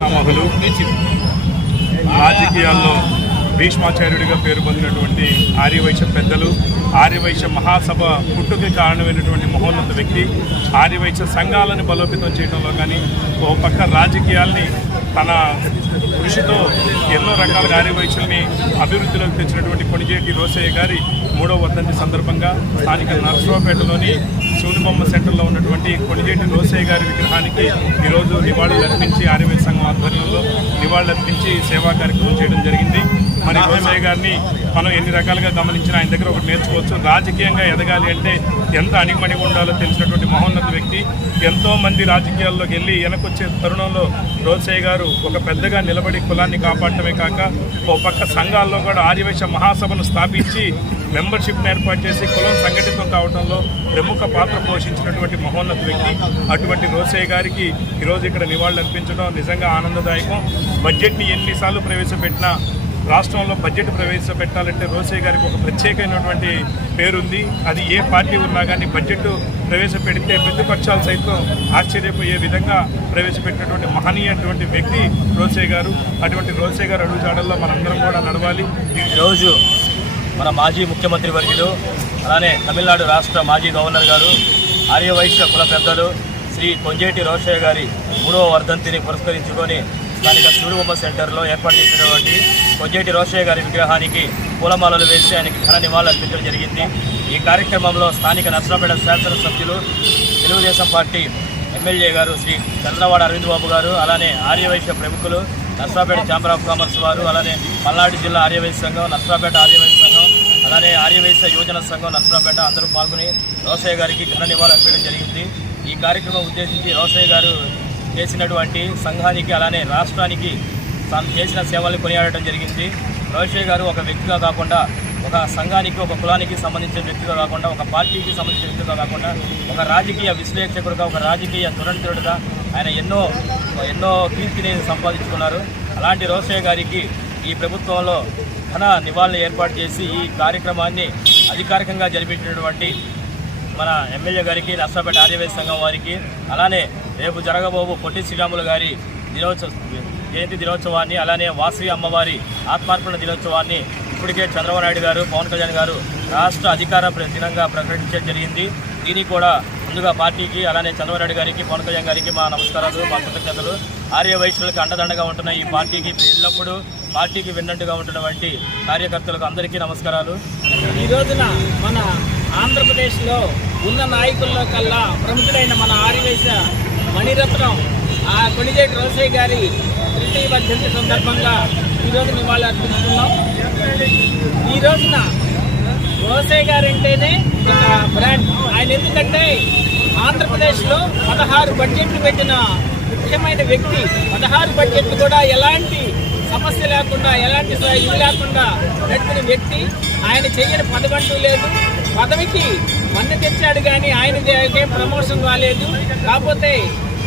మహులు రాజకీయాల్లో భీష్మాచార్యుడిగా పేరు పొందినటువంటి ఆర్యవైశ్య పెద్దలు ఆర్యవైశ్య మహాసభ పుట్టుకి కారణమైనటువంటి మహోన్నత వ్యక్తి ఆర్యవైశ్య సంఘాలను బలోపేతం చేయడంలో కానీ ఓ పక్క రాజకీయాల్ని తన కృషితో ఎన్నో రకాల ఆర్యవైశ్యుల్ని అభివృద్ధిలోకి తెచ్చినటువంటి కొణిజేటి రోసయ్య గారి మూడో వర్ధంతి సందర్భంగా స్థానిక నరసరావుపేటలోని బొమ్మ సెంటర్లో ఉన్నటువంటి కొణిజేటి రోసయ్య గారి విగ్రహానికి ఈరోజు నివాళులు అర్పించి ఆర్యవైశ్య సంఘం ఆధ్వర్యంలో నివాళులు అర్పించి సేవా కార్యక్రమం చేయడం జరిగింది. మరి రోసయ్య గారిని మనం ఎన్ని రకాలుగా గమనించినా ఆయన దగ్గర ఒకటి నేర్చుకోవచ్చు. రాజకీయంగా ఎదగాలి అంటే ఎంత అణిమణిగా ఉండాలో తెలిసినటువంటి మహోన్నత వ్యక్తి ఎంతోమంది రాజకీయాల్లోకి వెళ్ళి వెనకొచ్చే తరుణంలో రోసయ్య గారు ఒక పెద్దగా నిలబడి కులాన్ని కాపాడటమే కాక ఓ పక్క సంఘాల్లో కూడా ఆర్యవైశ్య మహాసభను స్థాపించి మెంబర్షిప్ను ఏర్పాటు చేసి కులం సంఘటితం కావడంలో ప్రముఖ పాత్ర పోషించినటువంటి మహోన్నత వ్యక్తి అటువంటి రోసయ్య గారికి ఈరోజు ఇక్కడ నివాళులు అర్పించడం నిజంగా ఆనందదాయకం. బడ్జెట్ని ఎన్నిసార్లు ప్రవేశపెట్టినా రాష్ట్రంలో బడ్జెట్ ప్రవేశపెట్టాలంటే రోసయ్య గారికి ఒక ప్రత్యేకమైనటువంటి పేరుంది. అది ఏ పార్టీ ఉన్నా కానీ బడ్జెట్ ప్రవేశపెడితే ప్రతిపక్షాలు సైతం ఆశ్చర్యపోయే విధంగా ప్రవేశపెట్టినటువంటి మహనీయటువంటి వ్యక్తి రోసయ్య గారు. అటువంటి రోసయ్య గారు అడుగుజాడల్లో మనందరం కూడా నడవాలి. ఈరోజు మన మాజీ ముఖ్యమంత్రి వర్యులు అలానే తమిళనాడు రాష్ట్ర మాజీ గవర్నర్ గారు ఆర్యవైశ్య కుల పెద్దలు శ్రీ కొంజేటి రోషయ్య గారి మూడవ వర్ధంతిని పురస్కరించుకొని స్థానిక సూడుబొమ్మ సెంటర్లో ఏర్పాటు చేసినటువంటి కొంజేటి రోషయ్య గారి విగ్రహానికి పూలమాలలు వేసి ఆయనకి ఘన నివాళులు అర్పించడం జరిగింది. ఈ కార్యక్రమంలో స్థానిక నర్సరాపేట శాసనసభ్యులు తెలుగుదేశం పార్టీ ఎమ్మెల్యే గారు శ్రీ చంద్రవాడ అరవింద్ బాబు గారు అలానే ఆర్యవైశ్య ప్రముఖులు నర్సరాపేట ఛాంబర్ ఆఫ్ కామర్స్ వారు అలానే పల్నాడు జిల్లా ఆర్యవైశ్య సంఘం నర్సరాపేట ఆర్యవైశ్య అలానే ఆర్యవేశ యువజన సంఘం నర్సరాపేట అందరూ పాల్గొని రోసయ్య గారికి ఘన నివాళులు జరిగింది. ఈ కార్యక్రమం ఉద్దేశించి రోసయ్య గారు చేసినటువంటి సంఘానికి అలానే రాష్ట్రానికి తాను చేసిన సేవలు కొనియాడటం జరిగింది. రోసయ్య గారు ఒక వ్యక్తిగా కాకుండా ఒక సంఘానికి ఒక కులానికి సంబంధించిన వ్యక్తిగా కాకుండా ఒక పార్టీకి సంబంధించిన వ్యక్తిగా కాకుండా ఒక రాజకీయ విశ్లేషకుడుగా ఒక రాజకీయ దురంతుడుగా ఆయన ఎన్నో ఎన్నో కీర్తిని సంపాదించుకున్నారు. అలాంటి రోసయ్య గారికి ఈ ప్రభుత్వంలో ఘన నివాళులు ఏర్పాటు చేసి ఈ కార్యక్రమాన్ని అధికారికంగా జరిపించినటువంటి మన ఎమ్మెల్యే గారికి నర్సాపేట ఆర్యవేద సంఘం వారికి అలానే రేపు జరగబోవు పొట్టి శ్రీరాములు గారి దినోత్సవ జయంతి దినోత్సవాన్ని అలానే వాసవి అమ్మవారి ఆత్మార్పణ దినోత్సవాన్ని ఇప్పటికే చంద్రబాబు నాయుడు గారు పవన్ కళ్యాణ్ గారు రాష్ట్ర అధికార ప్ర- దినంగా ప్రకటించడం జరిగింది. దీనికి కూడా ముందుగా పార్టీకి అలానే చంద్రబాబు నాయుడు గారికి పవన్ కళ్యాణ్ గారికి మా నమస్కారాలు మా కృతజ్ఞతలు. ఆర్య వైశ్యులకు అండదండగా ఉంటున్న ఈ పార్టీకి ఎల్లప్పుడూ పార్టీకి విన్నట్టుగా ఉన్నటువంటి కార్యకర్తలకు అందరికీ నమస్కారాలు. ఈ రోజున మన ఆంధ్రప్రదేశ్లో ఉన్న నాయకుల్లో కల్లా ప్రముఖుడైన మన ఆరివేశ మణిరత్నం ఆ కొణిజేటి రోసయ్య గారి తృతీయ వర్ధంతి సందర్భంగా ఈరోజు నివాళులు అర్పిస్తున్నాం ఈ రోజున రోసయ్య గారు అంటేనే ఒక బ్రాండ్ ఆయన ఎందుకంటే ఆంధ్రప్రదేశ్లో పదహారు బడ్జెట్లు పెట్టిన ముఖ్యమైన వ్యక్తి. పదహారు బడ్జెట్లు కూడా ఎలాంటి సమస్య లేకుండా ఎలాంటి ఇవి లేకుండా నడిపిన వ్యక్తి ఆయన చేయని పదవంటూ లేదు. పదవికి మన్ను తెచ్చాడు కానీ ఆయన ప్రమోషన్ రాలేదు. కాకపోతే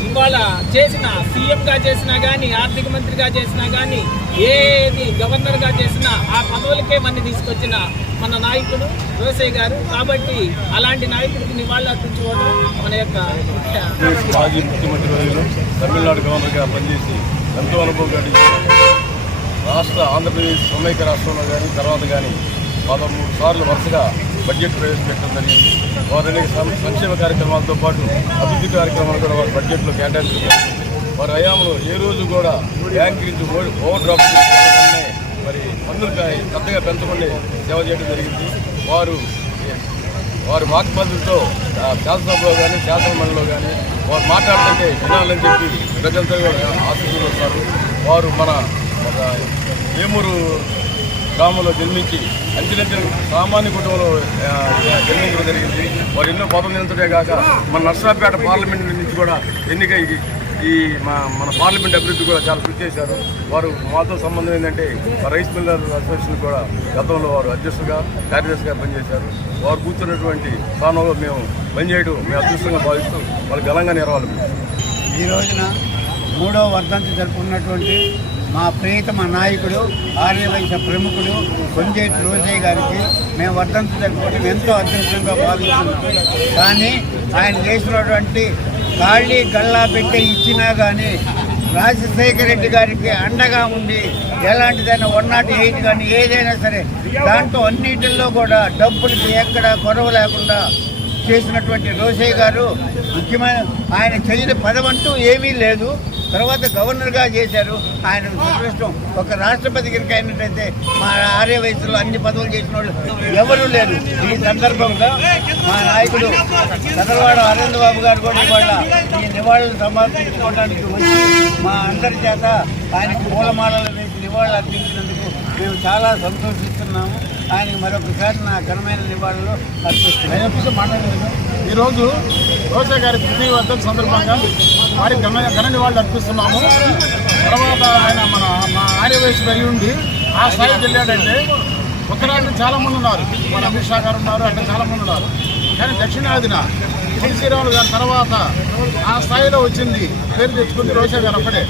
ఇవాళ చేసిన సీఎంగా చేసినా కానీ ఆర్థిక మంత్రిగా చేసినా కానీ ఏది గవర్నర్గా చేసినా ఆ పదవులకే మన్ని తీసుకొచ్చిన మన నాయకుడు రోసయ్య గారు. కాబట్టి అలాంటి నాయకుడికి నివాళులు అర్పించుకోవడం మన యొక్క మాజీ ముఖ్యమంత్రి తమిళనాడు గవర్నర్గా పనిచేసి ఎంతో అనుభవం రాష్ట్ర ఆంధ్రప్రదేశ్ సమైక్య రాష్ట్రంలో కానీ తర్వాత కానీ పదమూడు సార్లు వరుసగా బడ్జెట్ ప్రవేశపెట్టడం జరిగింది. వారు అనేక సంక్షేమ కార్యక్రమాలతో పాటు అభివృద్ధి కార్యక్రమాలు కూడా వారి బడ్జెట్లో కేటాయించడం వారి హయాంలో ఏ రోజు కూడా బ్యాంక్ నుంచి ఓ- ఓవర్ డ్రాఫ్ట్ మరి పన్నులు కా- పెద్దగా పెంచకుండా సేవ చేయడం జరిగింది. వారు వారి వాక్పద్ధతితో శాసనసభలో కానీ శాసనమండలిలో కానీ వారు మాట్లాడుతుంటే వినాలని చెప్పి ప్రజలతో కూడా ఆశీస్సులు వారు మన ఏమూరు గ్రామంలో జన్మించి అంచెలంచెలు సామాన్య కుటుంబంలో జన్మించడం జరిగింది. వారు ఎన్నో పాపం నిలుతుంటే కాక మన నర్సరాపేట పార్లమెంట్ నుంచి కూడా ఎన్నిక ఈ- మా మన పార్లమెంట్ అభివృద్ధి కూడా చాలా కృషి చేశారు. వారు మాతో సంబంధం ఏంటంటే రైస్ మిల్లర్ అసోసియేషన్ కూడా గతంలో వారు అధ్యక్షులుగా కార్యదర్శిగా పనిచేశారు. వారు కూర్చున్నటువంటి స్థానంలో మేము పనిచేయడం మేము అదృష్టంగా భావిస్తూ వాళ్ళు ఘనంగా నిర్వాలి ఈ రోజున మూడో వర్ధంతి జరుపుకున్నటువంటి మా ప్రియతమ నాయకుడు ఆర్యవైశ్య ప్రముఖుడు కొంజేటి రోజయ్య గారికి మేము వర్ధంతి జరుపుకోవడం ఎంతో అదృష్టంగా భావిస్తున్నాం. కానీ ఆయన చేసినటువంటి ఖాళీ గల్లా పెట్టి ఇచ్చినా కానీ రాజశేఖర రెడ్డి గారికి అండగా ఉండి ఎలాంటిదైనా వన్ నాట్ ఎయిట్ కానీ ఏదైనా సరే దాంట్లో అన్నిటిల్లో కూడా డబ్బులకి ఎక్కడ కొరవ లేకుండా చేసినటువంటి రోసయ్య గారు ముఖ్యమైన ఆయన చెల్లిన పదవంటూ ఏమీ లేదు. తర్వాత గవర్నర్గా చేశారు. ఆయన దురదృష్టం ఒక రాష్ట్రపతి కనుక అయినట్టయితే మా ఆర్య వయసులో అన్ని పదవులు చేసిన వాళ్ళు ఎవరూ లేరు. ఈ సందర్భంగా మా నాయకుడు చంద్రవాడ అరవింద్ బాబు గారు కూడా ఇవాళ ఈ నివాళులు సమర్పించుకోవడానికి వచ్చి మా అందరి చేత ఆయనకు మూలమాలలు వేసి నివాళులు అర్పించినందుకు మేము చాలా సంతోషిస్తున్నాము. ఆయనకి మరొకసారి నా ఘనమైన నివాళులు అర్పిస్తున్నాను ఈరోజు రోజా గారి పృథ్వీ సందర్భంగా వారికి ఘన ఘన నివాళులు అర్పిస్తున్నాము. తర్వాత ఆయన మన మా ఆర్యవయసు పెరిగి ఉండి ఆ స్థాయికి వెళ్ళాడంటే ఉత్తరాదిన చాలామంది ఉన్నారు. మన అమిత్ షా గారు ఉన్నారు అంటే చాలామంది ఉన్నారు. కానీ దక్షిణాదిన ఎన్టీ శ్రీరాములు గారి తర్వాత ఆ స్థాయిలో వచ్చింది. పేరు తెచ్చుకుంది రోజా గారు అప్పుడే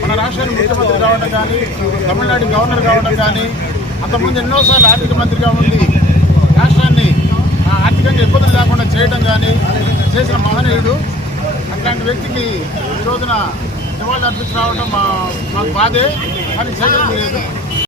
మన రాష్ట్రానికి ముఖ్యమంత్రి కావడం కానీ తమిళనాడు గవర్నర్ కావడం కానీ అంతకుముందు ఎన్నోసార్లు ఆర్థిక మంత్రిగా ఉండి రాష్ట్రాన్ని ఆ, ఆర్థికంగా ఇబ్బందులు లేకుండా చేయడం కానీ చేసిన మహనీయుడు అట్లాంటి వ్యక్తికి ఈ రోజున నివాళులు అర్పించి రావడం మా మాకు బాధే కానీ చేయడం లేదు.